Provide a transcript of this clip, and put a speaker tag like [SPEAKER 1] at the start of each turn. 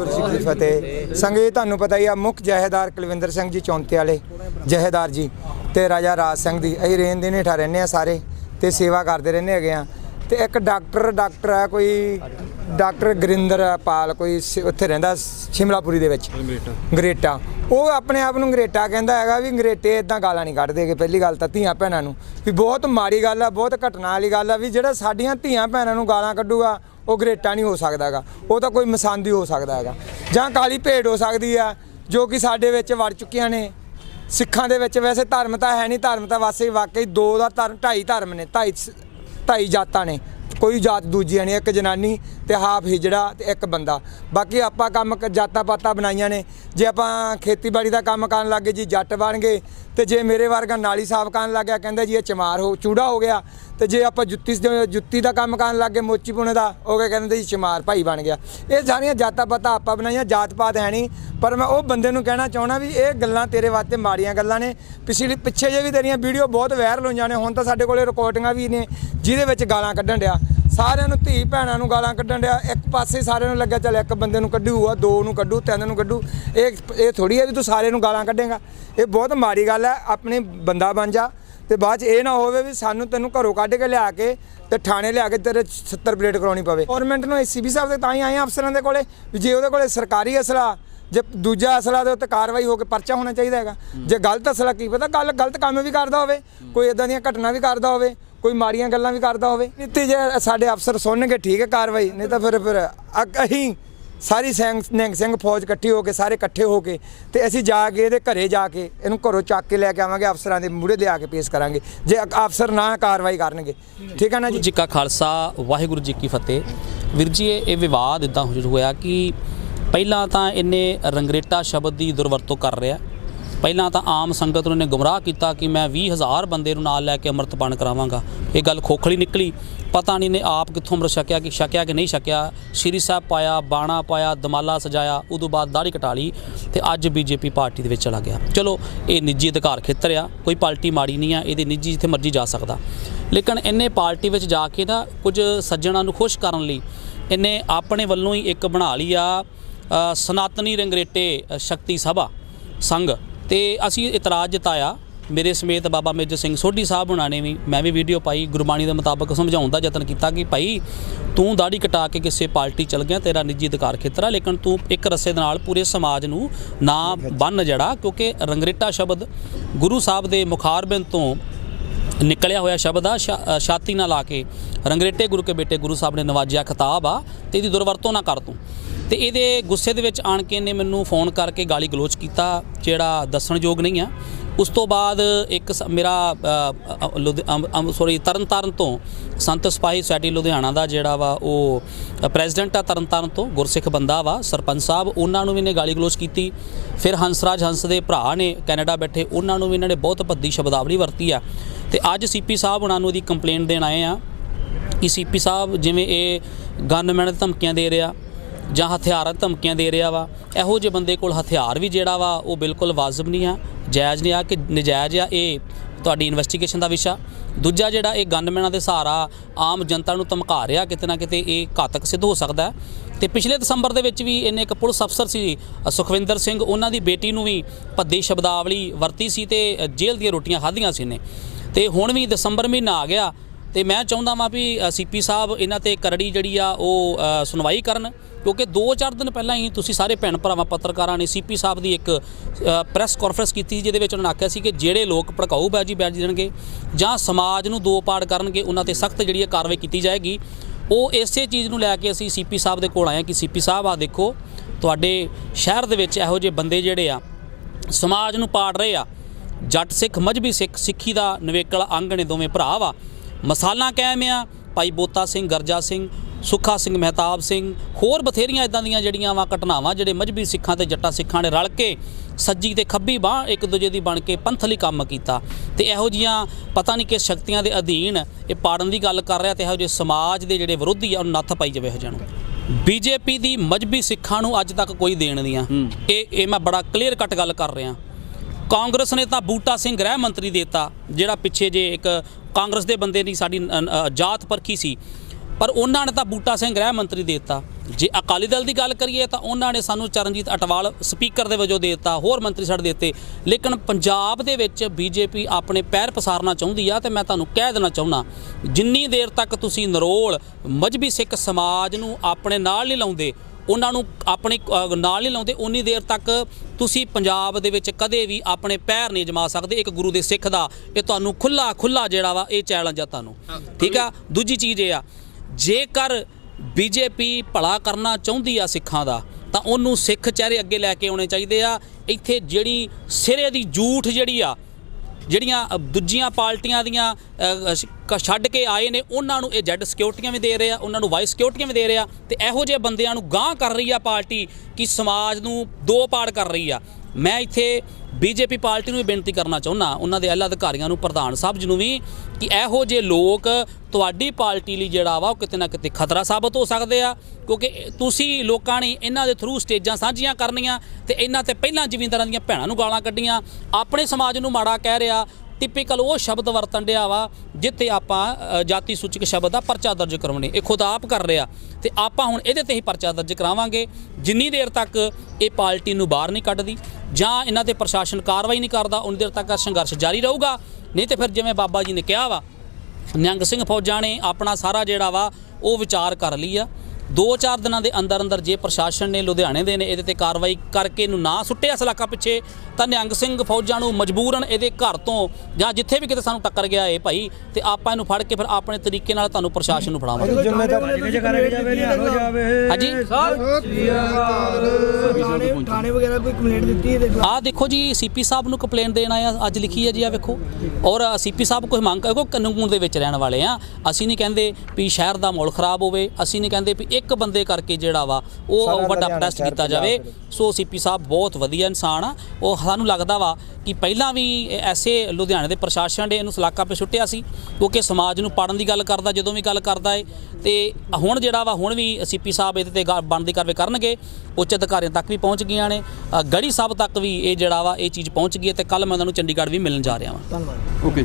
[SPEAKER 1] ਵਾਹਿਗੁਰੂ ਜੀ ਕੀ ਫਤਿਹ। ਸੰਗਤ ਤੁਹਾਨੂੰ ਪਤਾ ਹੀ ਆ, ਮੁੱਖ ਜਹੇਦਾਰ ਕੁਲਵਿੰਦਰ ਸਿੰਘ ਜੀ ਚੌਂਤੇ ਵਾਲੇ ਜਹੇਦਾਰ ਜੀ ਤੇ ਰਾਜਾ ਰਾਜ ਸਿੰਘ ਦੀ ਅਸੀਂ ਰੇਨ ਦੇ ਨੇਠਾ ਰਹਿੰਦੇ ਆ ਸਾਰੇ ਤੇ ਸੇਵਾ ਕਰਦੇ ਰਹਿੰਦੇ ਹੈਗੇ ਆ। ਤੇ ਇੱਕ ਡਾਕਟਰ ਡਾਕਟਰ ਆ ਕੋਈ, ਡਾਕਟਰ ਗੁਰਿੰਦਰ ਪਾਲ ਕੋਈ ਉੱਥੇ ਰਹਿੰਦਾ ਸ਼ਿਮਲਾਪੁਰੀ ਦੇ ਵਿੱਚ। ਗਰੇਟਾ। ਉਹ ਆਪਣੇ ਆਪ ਨੂੰ ਗਰੇਟਾ ਕਹਿੰਦਾ ਹੈਗਾ ਵੀ ਗਰੇਟੇ ਇਦਾਂ ਗਾਲਾਂ ਨਹੀਂ ਕੱਢਦੇਗੇ ਪਹਿਲੀ ਗੱਲ ਤਾਂ ਧੀਆਂ ਭੈਣਾਂ ਨੂੰ ਵੀ ਬਹੁਤ ਮਾੜੀ ਗੱਲ ਆ, ਬਹੁਤ ਘਟਨਾ ਵਾਲੀ ਗੱਲ ਆ ਵੀ ਜਿਹੜਾ ਸਾਡੀਆਂ ਧੀਆਂ ਭੈਣਾਂ ਨੂੰ ਗਾਲਾਂ ਕੱਢੂਗਾ ਉਹ ਗਰੇਟਾ ਨਹੀਂ ਹੋ ਸਕਦਾਗਾ, ਉਹ ਤਾਂ ਕੋਈ ਮਸੰਦ ਹੋ ਸਕਦਾ ਹੈਗਾ ਜਾਂ ਕਾਲੀ ਭੇਡ ਹੋ ਸਕਦੀ ਆ, ਜੋ ਕਿ ਸਾਡੇ ਵਿੱਚ ਵੜ ਚੁੱਕੀਆਂ ਨੇ। ਸਿੱਖਾਂ ਦੇ ਵਿੱਚ ਵੈਸੇ ਧਰਮ ਤਾਂ ਹੈ ਨਹੀਂ, ਧਰਮ ਤਾਂ ਵਾਸੇ ਵਾਕਈ ਦੋ ਦਾ ਧਰਮ, ਢਾਈ ਧਰਮ ਨੇ, ਢਾਈ ਢਾਈ ਜਾਤਾਂ ਨੇ। ਕੋਈ ਜਾਤ ਦੂਜੀ ਨਹੀਂ ਇੱਕ ਜਨਾਨੀ ਤੇ ਹਾਫ ਹਿਜੜਾ ਤੇ ਇੱਕ ਬੰਦਾ। ਬਾਕੀ ਆਪਾਂ ਕੰਮ ਜਾਤਾਂ ਪਾਤਾਂ ਬਣਾਈਆਂ ਨੇ। ਜੇ ਆਪਾਂ ਖੇਤੀਬਾੜੀ ਦਾ ਕੰਮ ਕਰਨ ਲੱਗੇ ਜੀ, ਜੱਟ ਬਣ ਗਏ, ਤੇ ਜੇ ਮੇਰੇ ਵਰਗਾ ਨਾਲੀ ਸਾਫ਼ ਕਰਨ ਲੱਗ ਗਿਆ, ਕਹਿੰਦਾ ਜੀ ਇਹ ਚਮਾਰ ਹੋ, ਚੂੜਾ ਹੋ ਗਿਆ, ਤੇ ਜੇ ਆਪਾਂ ਜੁੱਤੀ ਜੁੱਤੀ ਦਾ ਕੰਮ ਕਰਨ ਲੱਗੇ ਮੋਚੀ ਪੁਣੇ ਦਾ, ਉਹ ਕੇ ਕਹਿੰਦੇ ਜੀ, ਚਮਾਰ ਭਾਈ ਬਣ ਗਿਆ। ਇਹ ਸਾਰੀਆਂ ਜਾਤਾਂ ਪਾਤਾਂ ਆਪਾਂ ਬਣਾਈਆਂ ਜਾਤ ਪਾਤ ਹੈ ਨਹੀਂ। ਪਰ ਮੈਂ ਉਹ ਬੰਦੇ ਨੂੰ ਕਹਿਣਾ ਚਾਹਣਾ ਵੀ ਇਹ ਗੱਲਾਂ ਤੇਰੇ ਵਾਸਤੇ ਮਾੜੀਆਂ ਗੱਲਾਂ ਨੇ। ਪਿਛਲੀ ਪਿੱਛੇ ਜੇ ਵੀ ਤੇਰੀਆਂ ਵੀਡੀਓ ਬਹੁਤ ਵਾਇਰਲ ਹੋਈਆਂ ਨੇ। ਹੁਣ ਤਾਂ ਸਾਡੇ ਕੋਲੇ ਰਿਕਾਰਡਿੰਗਾਂ ਵੀ ਨੇ, ਜਿਹਦੇ ਵਿੱਚ ਗਾਲਾਂ ਕੱਢਣ ਡਿਆ। ਸਾਰਿਆਂ ਨੂੰ ਧੀ ਭੈਣਾਂ ਨੂੰ ਗਾਲਾਂ ਕੱਢਣ ਡਿਆ। ਇੱਕ ਪਾਸੇ ਸਾਰਿਆਂ ਨੂੰ ਲੱਗਿਆ, ਚੱਲ ਇੱਕ ਬੰਦੇ ਨੂੰ ਕੱਢੂਗਾ ਦੋ ਨੂੰ ਕੱਢੂ, ਤਿੰਨ ਨੂੰ ਕੱਢੂ। ਇਹ ਇਹ ਥੋੜੀ ਹੈ ਵੀ ਤੂੰ ਸਾਰਿਆਂ ਨੂੰ ਗਾਲਾਂ ਕੱਢੇਗਾ। ਇਹ ਬਹੁਤ ਮਾੜੀ ਗੱਲ ਹੈ। ਆਪਣੇ ਬੰਦਾ ਬਣ ਜਾ। ਤੇ ਬਾਅਦ ਚ ਇਹ ਨਾ ਹੋਵੇ ਵੀ ਸਾਨੂੰ ਤੈਨੂੰ ਘਰੋਂ ਕੱਢ ਕੇ ਲਿਆ ਕੇ ਤੇ ਥਾਣੇ ਲਿਆ ਕੇ ਤੇਰੇ 70 ਪਲੇਟ ਕਰਾਉਣੀ ਪਵੇ। ਗਵਰਨਮੈਂਟ ਨੂੰ ਐਸਸੀਬੀ ਸਾਹਿਬ ਦੇ ਤਾਂ ਹੀ ਆਏ ਅਫਸਰਾਂ ਦੇ ਕੋਲੇ, ਵੀ ਜੇ ਉਹਦੇ ਕੋਲੇ ਸਰਕਾਰੀ ਅਸਲਾ ਜੇ ਦੂਜਾ ਅਸਲਾ ਦੇ ਉੱਤੇ ਕਾਰਵਾਈ ਹੋ ਕੇ ਪਰਚਾ ਹੋਣਾ ਚਾਹੀਦਾ ਹੈਗਾ। ਜੇ ਗਲਤ ਅਸਲਾ ਕੀ ਪਤਾ ਗੱਲ ਗਲਤ ਕੰਮ ਵੀ ਕਰਦਾ ਹੋਵੇ ਕੋਈ ਇਦਾਂ ਦੀਆਂ ਘਟਨਾ ਵੀ ਕਰਦਾ ਹੋਵੇ ਕੋਈ ਮਾੜੀਆਂ ਗੱਲਾਂ ਵੀ ਕਰਦਾ ਹੋਵੇ। ਨੀਤੀ ਜੇ ਸਾਡੇ ਅਫਸਰ ਸੁਣਨਗੇ ਠੀਕ ਹੈ ਕਾਰਵਾਈ ਨਹੀਂ ਤਾਂ ਫਿਰ ਫਿਰ ਅ- ਅਸੀਂ ਸਾਰੀ ਸਿੰਘ ਨਿਹੰਗ ਸਿੰਘ ਫੌਜ ਇਕੱਠੀ ਹੋ ਕੇ ਸਾਰੇ ਇਕੱਠੇ ਹੋ ਕੇ ਤੇ ਅਸੀਂ ਜਾ ਕੇ ਇਹਦੇ ਘਰੇ ਜਾ ਕੇ ਇਹਨੂੰ ਘਰੋਂ ਚੱਕ ਕੇ ਲੈ ਕੇ ਆਵਾਂਗੇ ਅਫਸਰਾਂ ਦੇ ਮੂਹਰੇ ਲਿਆ ਕੇ ਪੇਸ਼ ਕਰਾਂਗੇ। ਜੇ ਅਫਸਰ ਨਾ ਕਾਰਵਾਈ ਕਰਨਗੇ ਠੀਕ ਹੈ ਨਾ ਜੀ?
[SPEAKER 2] ਜੀ ਕਾ ਖਾਲਸਾ ਵਾਹਿਗੁਰੂ ਜੀ ਕੀ ਫਤਿਹ। ਵੀਰ ਜੀ ਇਹ ਇਹ ਵਿਵਾਦ ਇਦਾਂ ਹੋਇਆ ਕਿ ਪਹਿਲਾਂ ਤਾਂ ਇਹਨੇ ਰੰਗਰੇਟਾ ਸ਼ਬਦ ਦੀ ਦੁਰਵਰਤੋਂ ਕਰ ਰਿਹਾ। ਪਹਿਲਾਂ ਤਾਂ ਆਮ ਸੰਗਤ ਨੂੰ ਇਹਨੇ ਗੁੰਮਰਾਹ ਕੀਤਾ ਕਿ ਮੈਂ 20000 ਬੰਦੇ ਨੂੰ ਨਾਲ ਲੈ ਕੇ ਅੰਮ੍ਰਿਤਪਾਨ ਕਰਾਵਾਂਗਾ। ਇਹ ਗੱਲ ਖੋਖਲੀ ਨਿਕਲੀ। ਪਤਾ ਨਹੀਂ ਨੇ ਆਪ ਕਿੱਥੋਂ ਅੰਮ੍ਰਿਤ ਛਕਿਆ ਕਿ ਛਕਿਆ ਕਿ ਨਹੀਂ ਛਕਿਆ। ਸ਼੍ਰੀ ਸਾਹਿਬ ਪਾਇਆ, ਬਾਣਾ ਪਾਇਆ, ਦਮਾਲਾ ਸਜਾਇਆ, ਉਦੋਂ ਬਾਅਦ ਦਾੜੀ ਕਟਾ ਲਈ ਤੇ ਅੱਜ ਬੀਜੇਪੀ ਪਾਰਟੀ ਦੇ ਵਿੱਚ ਚਲਾ ਗਿਆ। ਚਲੋ, ਇਹ ਨਿੱਜੀ ਅਧਿਕਾਰ ਖੇਤਰ ਆ। ਕੋਈ ਪਾਰਟੀ ਮਾੜੀ ਨਹੀਂ ਆ, ਇਹਦੇ ਨਿੱਜੀ ਜਿੱਥੇ ਮਰਜ਼ੀ ਜਾ ਸਕਦਾ। ਲੇਕਿਨ ਇਹਨੇ ਪਾਰਟੀ ਵਿੱਚ ਜਾ ਕੇ ਨਾ ਕੁਝ ਸੱਜਣਾ ਨੂੰ ਖੁਸ਼ ਕਰਨ ਲਈ ਇਹਨੇ ਆਪਣੇ ਵੱਲੋਂ ਹੀ ਇੱਕ ਬਣਾ ਲਈ ਆ ਸਨਾਤਨੀ ਰੰਗਰੇਟੇ ਸ਼ਕਤੀ ਸਭਾ, ਸੰਘ। ਤੇ ਅਸੀਂ ਇਤਰਾਜ਼ ਜਤਾਇਆ, ਮੇਰੇ ਸਮੇਤ ਬਾਬਾ ਮੇਜਰ ਸਿੰਘ ਸੋਢੀ ਸਾਹਿਬ ਹੁਣਾਂ ਨੇ ਵੀ, ਮੈਂ ਵੀ ਵੀਡੀਓ ਪਾਈ ਗੁਰਬਾਣੀ ਦੇ ਮੁਤਾਬਕ ਸਮਝਾਉਣ ਦਾ ਯਤਨ ਕੀਤਾ ਕਿ ਭਾਈ, ਤੂੰ ਦਾੜੀ ਕਟਾ ਕੇ ਕਿਸੇ ਪਾਰਟੀ ਚਲ ਗਿਆ, ਤੇਰਾ ਨਿੱਜੀ ਅਧਿਕਾਰ ਖੇਤਰ ਆ, ਲੇਕਿਨ ਤੂੰ ਇੱਕ ਰਸੇ ਦੇ ਨਾਲ ਪੂਰੇ ਸਮਾਜ ਨੂੰ ਨਾ ਬੰਨ ਜੜਾ, ਕਿਉਂਕਿ ਰੰਗਰੇਟਾ ਸ਼ਬਦ ਗੁਰੂ ਸਾਹਿਬ ਦੇ ਮੁਖਾਰਬਿੰਦ ਤੋਂ ਨਿਕਲਿਆ ਹੋਇਆ ਸ਼ਬਦ ਆ ਛਾ- ਛਾਤੀ ਨਾਲ ਲਾ ਕੇ ਰੰਗਰੇਟੇ ਗੁਰੂ ਕੇ ਬੇਟੇ ਗੁਰੂ ਸਾਹਿਬ ਨੇ ਨਵਾਜਿਆ ਖਿਤਾਬ ਆ, ਤੇ ਇਹਦੀ ਦੁਰਵਰਤੋਂ ਨਾ ਕਰ ਤੂੰ। ਤੇ ਇਹਦੇ ਗੁੱਸੇ ਦੇ ਵਿੱਚ ਆਣ ਕੇ ਇਹਨੇ ਮੈਨੂੰ ਫੋਨ ਕਰਕੇ ਗਾਲੀ ਗਲੋਚ ਕੀਤਾ, ਜਿਹੜਾ ਦੱਸਣਯੋਗ ਨਹੀਂ ਆ। ਉਸ ਤੋਂ ਬਾਅਦ ਇੱਕ ਸ- ਮੇਰਾ ਸੌਰੀ ਤਰਨਤਾਰਨ ਤੋਂ ਸੰਤ ਸਪਾਹੀ ਸੋਸਾਇਟੀ ਲੁਧਿਆਣਾ ਦਾ ਜਿਹੜਾ ਵਾ, ਉਹ ਪ੍ਰੈਜ਼ੀਡੈਂਟ ਆ ਤਰਨਤਾਰਨ ਤੋਂ, ਗੁਰਸਿੱਖ ਬੰਦਾ ਵਾ, ਸਰਪੰਚ ਸਾਹਿਬ, ਉਹਨਾਂ ਨੂੰ ਵੀ ਇਹਨੇ ਗਾਲੀ ਗਲੋਚ ਕੀਤੀ। ਫਿਰ ਹੰਸਰਾਜ ਹੰਸ ਦੇ ਭਰਾ ਨੇ ਕੈਨੇਡਾ ਬੈਠੇ, ਉਹਨਾਂ ਨੂੰ ਵੀ ਇਹਨਾਂ ਨੇ ਬਹੁਤ ਭੱਦੀ ਸ਼ਬਦਾਵਲੀ ਵਰਤੀ ਆ। ਤੇ ਅੱਜ ਸੀਪੀ ਸਾਹਿਬ ਉਹਨਾਂ ਨੂੰ ਇਹਦੀ ਕੰਪਲੇਂਟ ਦੇਣ ਆਏ ਆ ਕਿ ਸੀਪੀ ਸਾਹਿਬ ਜਿਵੇਂ ਇਹ ਗਨਮੈਨ ਧਮਕੀਆਂ ਦੇ ਰਿਹਾ ਜਾਂ ਹਥਿਆਰਾਂ ਧਮਕੀਆਂ ਦੇ ਰਿਹਾ ਵਾ। ਇਹੋ ਜਿਹੇ ਬੰਦੇ ਕੋਲ ਹਥਿਆਰ ਵੀ ਜਿਹੜਾ ਵਾ, ਉਹ ਬਿਲਕੁਲ ਵਾਜਬ ਨਹੀਂ ਆ। ਜਾਇਜ਼ ਨਹੀਂ ਆ ਕਿ ਨਜਾਇਜ਼ ਆ, ਇਹ ਤੁਹਾਡੀ ਇਨਵੈਸਟੀਗੇਸ਼ਨ ਦਾ ਵਿਸ਼ਾ। ਦੂਜਾ ਜਿਹੜਾ ਇਹ ਗਨਮੈਨਾਂ ਦੇ ਸਹਾਰਾ ਆਮ ਜਨਤਾ ਨੂੰ ਧਮਕਾ ਰਿਹਾ, ਕਿਤੇ ਨਾ ਕਿਤੇ ਇਹ ਘਾਤਕ ਸਿੱਧ ਹੋ ਸਕਦਾ ਹੈ। ਤੇ ਪਿਛਲੇ ਦਸੰਬਰ ਦੇ ਵਿੱਚ ਵੀ ਇਹਨੇ ਇੱਕ ਪੁਲਿਸ ਅਫਸਰ ਸੀ ਸੁਖਵਿੰਦਰ ਸਿੰਘ, ਉਹਨਾਂ ਦੀ ਬੇਟੀ ਨੂੰ ਵੀ ਭੱਦੀ ਸ਼ਬਦਾਵਲੀ ਵਰਤੀ ਸੀ ਤੇ ਜੇਲ੍ਹ ਦੀਆਂ ਰੋਟੀਆਂ ਖਾਧੀਆਂ ਸੀ ਨੇ ਤੇ ਹੁਣ ਵੀ ਦਸੰਬਰ ਮਹੀਨਾ ਆ ਗਿਆ ਤੇ ਮੈਂ ਚਾਹੁੰਦਾ ਵਾਂ ਵੀ ਸੀਪੀ ਸਾਹਿਬ ਇਹਨਾਂ ਤੇ ਕਰੜੀ ਜਿਹੜੀ ਆ ਉਹ ਸੁਣਵਾਈ ਕਰਨ ਕਿਉਂਕਿ 2-4 ਦਿਨ ਪਹਿਲਾਂ ਹੀ ਤੁਸੀਂ ਸਾਰੇ ਭੈਣ ਭਰਾਵਾਂ ਪੱਤਰਕਾਰਾਂ ਨੇ ਸੀਪੀ ਸਾਹਿਬ ਦੀ ਇੱਕ ਪ੍ਰੈਸ ਕਾਨਫਰੰਸ ਕੀਤੀ ਸੀ, ਜਿਹਦੇ ਵਿੱਚ ਉਹਨਾਂ ਨੇ ਆਖਿਆ ਸੀ ਕਿ ਜਿਹੜੇ ਲੋਕ ਭੜਕਾਊ ਬਾਜੀ ਬੈਠ ਦੇਣਗੇ ਜਾਂ ਸਮਾਜ ਨੂੰ ਦੋ ਪਾੜ ਕਰਨਗੇ ਉਹਨਾਂ ਤੇ ਸਖਤ ਜਿਹੜੀ ਹੈ ਕਾਰਵਾਈ ਕੀਤੀ ਜਾਏਗੀ। ਉਹ ਇਸੇ ਚੀਜ਼ ਨੂੰ ਲੈ ਕੇ ਅਸੀਂ ਸੀਪੀ ਸਾਹਿਬ ਦੇ ਕੋਲ ਆਏ ਹਾਂ ਕਿ ਸੀਪੀ ਸਾਹਿਬ ਆ ਦੇਖੋ ਤੁਹਾਡੇ ਸ਼ਹਿਰ ਦੇ ਵਿੱਚ ਇਹੋ ਜਿਹੇ ਬੰਦੇ ਜਿਹੜੇ ਆ ਸਮਾਜ ਨੂੰ ਪਾੜ ਰਹੇ ਆ। ਜੱਟ ਸਿੱਖ ਮਜਬੀ ਸਿੱਖ ਸਿੱਖੀ ਦਾ ਨਵੇਕਲ ਅੰਗ ਨੇ ਦੋਵੇਂ ਭਰਾ ਵਾ। ਮਸਾਲਾ ਕਾਇਮ ਆ। ਭਾਈ ਬੋਤਾ ਸਿੰਘ ਗਰਜਾ ਸਿੰਘ ਸੁੱਖਾ ਸਿੰਘ ਮਹਿਤਾਬ ਸਿੰਘ ਹੋਰ ਬਥੇਰੀਆਂ ਇਦਾਂ ਦੀਆਂ ਜਿਹੜੀਆਂ ਵਾ ਘਟਨਾਵਾਂ ਜਿਹੜੇ ਮਜਬੀ ਸਿੱਖਾਂ ਤੇ ਜੱਟਾ ਸਿੱਖਾਂ ਨੇ ਰਲ ਕੇ ਸੱਜੀ ਤੇ ਖੱਬੀ ਬਾਹ ਇੱਕ ਦੂਜੇ ਦੀ ਬਣ ਕੇ ਪੰਥਲੀ ਕੰਮ ਕੀਤਾ। ਤੇ ਇਹੋ ਜੀਆਂ ਪਤਾ ਨਹੀਂ ਕਿਸ ਸ਼ਕਤੀਆਂ ਦੇ ਅਧੀਨ ਇਹ ਪਾੜਨ ਦੀ ਗੱਲ ਕਰ ਰਿਹਾ ਤੇ ਇਹੋ ਜਿਹੇ ਸਮਾਜ ਦੇ ਜਿਹੜੇ ਵਿਰੋਧੀ ਆ ਉਹਨੂੰ ਨੱਥ ਪਾਈ ਜਾਵੇ ਇਹੋ ਜਿਹਾ ਨੂੰ ਬੀਜੇਪੀ ਦੀ ਮਜਬੀ ਸਿੱਖਾਂ ਨੂੰ ਅੱਜ ਤੱਕ ਕੋਈ ਦੇਣ ਨਹੀਂ ਆ। ਇਹ ਇਹ ਮੈਂ ਬੜਾ ਕਲੀਅਰ ਕੱਟ ਗੱਲ ਕਰ ਰਿਹਾ। ਕਾਂਗਰਸ ਨੇ ਤਾਂ ਬੂਟਾ ਸਿੰਘ ਗ੍ਰਹਿ ਮੰਤਰੀ ਦੇਤਾ ਜਿਹੜਾ ਪਿੱਛੇ ਜੇ ਇੱਕ ਕਾਂਗਰਸ ਦੇ ਬੰਦੇ ਦੀ ਸਾਡੀ ਜਾਤ ਪਰਖੀ ਸੀ। ਪਰ ਉਹਨਾਂ ਨੇ ਤਾਂ ਬੂਟਾ ਸਿੰਘ ਗ੍ਰਹਿ ਮੰਤਰੀ ਦੇ ਦਿੱਤਾ। ਜੇ ਅਕਾਲੀ ਦਲ ਦੀ ਗੱਲ ਕਰੀਏ ਤਾਂ ਉਹਨਾਂ ਨੇ ਸਾਨੂੰ ਚਰਨਜੀਤ ਅਟਵਾਲ ਸਪੀਕਰ ਦੇ ਵਜੋਂ ਦੇ ਦਿੱਤਾ, ਹੋਰ ਮੰਤਰੀ ਛੱਡ ਦਿੱਤੇ। ਲੇਕਿਨ ਪੰਜਾਬ ਦੇ ਵਿੱਚ ਬੀਜੇਪੀ ਆਪਣੇ ਪੈਰ ਪਸਾਰਨਾ ਚਾਹੁੰਦੀ ਆ ਤੇ ਮੈਂ ਤੁਹਾਨੂੰ ਕਹਿ ਦੇਣਾ ਚਾਹੁੰਦਾ, ਜਿੰਨੀ ਦੇਰ ਤੱਕ ਤੁਸੀਂ ਨਰੋਲ, ਮਜਬੀ ਸਿੱਖ ਸਮਾਜ ਨੂੰ ਆਪਣੇ ਨਾਲ ਨਹੀਂ ਲਾਉਂਦੇ ਉਹਨਾਂ ਨੂੰ ਆਪਣੇ ਨਾਲ ਨਹੀਂ ਲਾਉਂਦੇ, ਉਨੀ ਦੇਰ ਤੱਕ ਤੁਸੀਂ ਪੰਜਾਬ ਦੇ ਵਿੱਚ ਕਦੇ ਵੀ ਆਪਣੇ ਪੈਰ ਨਹੀਂ ਜਮਾ ਸਕਦੇ। ਇੱਕ ਗੁਰੂ ਦੇ ਸਿੱਖ ਦਾ ਇਹ ਤੁਹਾਨੂੰ ਖੁੱਲਾ ਖੁੱਲਾ ਜਿਹੜਾ ਵਾ ਇਹ ਚੈਲੰਜ ਆ ਤੁਹਾਨੂੰ। ਠੀਕ ਆ? ਦੂਜੀ ਚੀਜ਼ ਇਹ ਆ, ਜੇਕਰ ਬੀਜੇਪੀ ਭਲਾ ਕਰਨਾ ਚਾਹੁੰਦੀ ਆ ਸਿੱਖਾਂ ਦਾ, ਤਾਂ ਉਹਨੂੰ ਸਿੱਖ ਚਿਹਰੇ ਅੱਗੇ ਲੈ ਕੇ ਆਉਣੇ ਚਾਹੀਦੇ ਆ। ਇੱਥੇ ਜਿਹੜੀ ਸਿਰੇ ਦੀ ਝੂਠ ਜਿਹੜੀ ਆ ਜਿਹੜੀਆਂ ਦੂਜੀਆਂ ਪਾਰਟੀਆਂ ਦੀਆਂ ਛੱਡ ਕੇ ਆਏ ਨੇ, ਉਹਨਾਂ ਨੂੰ ਇਹ ਜੈਡ ਸਿਕਿਉਰਟੀਆਂ ਵੀ ਦੇ ਰਿਹਾ ਉਹਨਾਂ ਨੂੰ ਵਾਈ ਸਿਕਿਉਰਟੀਆਂ ਵੀ ਦੇ ਰਿਹਾ ਆ, ਤੇ ਇਹੋ ਜਿਹੇ ਬੰਦਿਆਂ ਨੂੰ ਗਾਂਹ ਕਰ ਰਹੀ ਆ ਪਾਰਟੀ ਕਿ ਸਮਾਜ ਨੂੰ ਦੋ ਪਾੜ ਕਰ ਰਹੀ ਆ। ਮੈਂ ਇੱਥੇ ਬੀਜੇਪੀ ਪਾਰਟੀ ਨੂੰ ਵੀ ਬੇਨਤੀ ਕਰਨਾ ਚਾਹੁੰਦਾ, ਉਹਨਾਂ ਦੇ ਆਲਾ ਅਧਿਕਾਰੀਆਂ ਨੂੰ, ਪ੍ਰਧਾਨ ਸਾਹਿਬ ਜੀ ਨੂੰ ਵੀ, ਕਿ ਇਹੋ ਜਿਹੇ ਲੋਕ ਤੁਹਾਡੀ ਪਾਰਟੀ ਲਈ ਜਿਹੜਾ ਵਾ, ਉਹ ਕਿਤੇ ਨਾ ਕਿਤੇ ਖਤਰਾ ਸਾਬਤ ਹੋ ਸਕਦੇ ਆ, ਕਿਉਂਕਿ ਤੁਸੀਂ ਲੋਕਾਂ ਨੇ ਇਹਨਾਂ ਦੇ ਥਰੂ ਸਟੇਜਾਂ ਸਾਂਝੀਆਂ ਕਰਨੀਆਂ ਤੇ ਇਹਨਾਂ ਤੇ ਪਹਿਲਾਂ ਜ਼ਿਮੀਂਦਾਰਾਂ ਦੀਆਂ ਭੈਣਾਂ ਨੂੰ ਗਾਲਾਂ ਕੱਢੀਆਂ, ਆਪਣੇ ਸਮਾਜ ਨੂੰ ਮਾੜਾ ਕਹਿ ਰਿਹਾ ਟਿਪੀਕਲ ਉਹ ਸ਼ਬਦ ਵਰਤਣ ਡਿਆ ਵਾ, ਜਿੱਥੇ ਆਪਾਂ ਜਾਤੀ ਸੂਚਕ ਸ਼ਬਦ ਦਾ ਪਰਚਾ ਦਰਜ ਕਰਾਉਣੇ। ਇਹ ਖੁਦ ਆਪ ਕਰ ਰਿਹਾ। ਤੇ ਆਪਾਂ ਹੁਣ ਇਹਦੇ ਤੇ ਹੀ ਪਰਚਾ ਦਰਜ ਕਰਾਵਾਂਗੇ। ਜਿੰਨੀ ਦੇਰ ਤੱਕ ਇਹ ਪਾਰਟੀ ਨੂੰ ਬਾਹਰ ਨਹੀਂ ਕੱਢਦੀ, ਜਾਂ ਇਹਨਾਂ ਤੇ ਪ੍ਰਸ਼ਾਸਨ ਕਾਰਵਾਈ ਨਹੀਂ ਕਰਦਾ, ਉਨੀ ਦੇਰ ਤੱਕ ਸੰਘਰਸ਼ ਜਾਰੀ ਰਹੂਗਾ। ਨਹੀਂ ਤੇ ਫਿਰ ਜਿਵੇਂ ਬਾਬਾ ਜੀ ਨੇ ਕਿਹਾ ਵਾ, ਨਿਹੰਗ ਸਿੰਘ ਫੌਜਾਂ ਨੇ ਆਪਣਾ ਸਾਰਾ ਜਿਹੜਾ ਵਾ, ਉਹ ਵਿਚਾਰ ਕਰ ਲਈ ਆ। ਦੋ ਚਾਰ ਦਿਨਾਂ ਦੇ ਅੰਦਰ ਅੰਦਰ ਜੇ ਪ੍ਰਸ਼ਾਸਨ ਨੇ ਲੁਧਿਆਣੇ ਦੇ ਨੇ ਇਹਦੇ ਤੇ ਕਾਰਵਾਈ ਕਰਕੇ ਇਹਨੂੰ ਨਾ ਸੁੱਟਿਆ ਇਸ ਇਲਾਕਾ ਪਿੱਛੇ ਤਾਂ ਨਿਹੰਗ ਸਿੰਘ ਫੌਜਾਂ ਨੂੰ ਮਜਬੂਰਨ ਇਹਦੇ ਘਰ ਤੋਂ ਜਾਂ ਜਿੱਥੇ ਵੀ ਕਿਤੇ ਸਾਨੂੰ ਟੱਕਰ ਗਿਆ ਇਹ ਭਾਈ ਤੇ ਆਪਾਂ ਇਹਨੂੰ ਫੜ ਕੇ ਫਿਰ ਆਪਣੇ ਤਰੀਕੇ ਨਾਲ ਤੁਹਾਨੂੰ ਪ੍ਰਸ਼ਾਸਨ ਨੂੰ ਫੜਾਵਾਂਗੇ। ਹਾਂਜੀ।
[SPEAKER 3] ਥਾਣੇ ਵਗੈਰਾ ਕੋਈ ਕੰਪਲੇਂਟ ਦਿੱਤੀ ਖਿਲਾਫ?
[SPEAKER 2] ਆ ਦੇਖੋ ਜੀ ਸੀਪੀ ਸਾਹਿਬ ਨੂੰ ਕੰਪਲੇਂਟ ਦੇਣ ਆਇਆ ਅੱਜ ਲਿਖੀ ਹੈ ਜੀ ਆ ਵੇਖੋ। ਔਰ ਸੀਪੀ ਸਾਹਿਬ ਕੋਈ ਮੰਗ ਕੋ ਕਾਨੂੰਨ ਦੇ ਵਿੱਚ ਰਹਿਣ ਵਾਲੇ ਆ। ਅਸੀਂ ਨਹੀਂ ਕਹਿੰਦੇ ਵੀ ਸ਼ਹਿਰ ਦਾ ਮਾਹੌਲ ਖਰਾਬ ਹੋਵੇ ਅਸੀਂ ਨਹੀਂ ਕਹਿੰਦੇ ਵੀ ਇੱਕ ਬੰਦੇ ਕਰਕੇ ਜਿਹੜਾ ਵਾ ਉਹ ਵੱਡਾ ਪ੍ਰੋਟੈਸਟ ਕੀਤਾ ਜਾਵੇ। ਸੋ ਸੀਪੀ ਸਾਹਿਬ ਬਹੁਤ ਵਧੀਆ ਇਨਸਾਨ ਆ। ਉਹ ਸਾਨੂੰ ਲੱਗਦਾ ਵਾ ਕਿ ਪਹਿਲਾਂ ਵੀ ਐਸੇ ਲੁਧਿਆਣੇ ਦੇ ਪ੍ਰਸ਼ਾਸਨ ਨੇ ਇਹਨੂੰ ਸਲਾਕਾ 'ਤੇ ਸੁੱਟਿਆ ਸੀ ਕਿਉਂਕਿ ਸਮਾਜ ਨੂੰ ਪਾੜਨ ਦੀ ਗੱਲ ਕਰਦਾ ਜਦੋਂ ਵੀ ਗੱਲ ਕਰਦਾ ਏ। ਤੇ ਹੁਣ ਜਿਹੜਾ ਵਾ ਹੁਣ ਵੀ ਸੀਪੀ ਸਾਹਿਬ ਇਹਦੇ ਤੇ ਗਾ- ਬਣਦੀ ਕਾਰਵਾਈ ਕਰਨਗੇ ਉੱਚ ਅਧਿਕਾਰੀਆਂ ਤੱਕ ਵੀ ਪਹੁੰਚ ਗਈਆਂ ਨੇ। ਗੜੀ ਸਾਹਿਬ ਤੱਕ ਵੀ ਇਹ ਜਿਹੜਾ ਵਾ ਇਹ ਚੀਜ਼ ਪਹੁੰਚ ਗਈ ਹੈ ਤੇ ਕੱਲ ਮੈਂ ਉਹਨਾਂ ਨੂੰ ਚੰਡੀਗੜ੍ਹ ਵੀ ਮਿਲਣ ਜਾ ਰਿਹਾ ਵਾਂ।
[SPEAKER 3] ਧੰਨਵਾਦ।
[SPEAKER 4] ਓਕੇ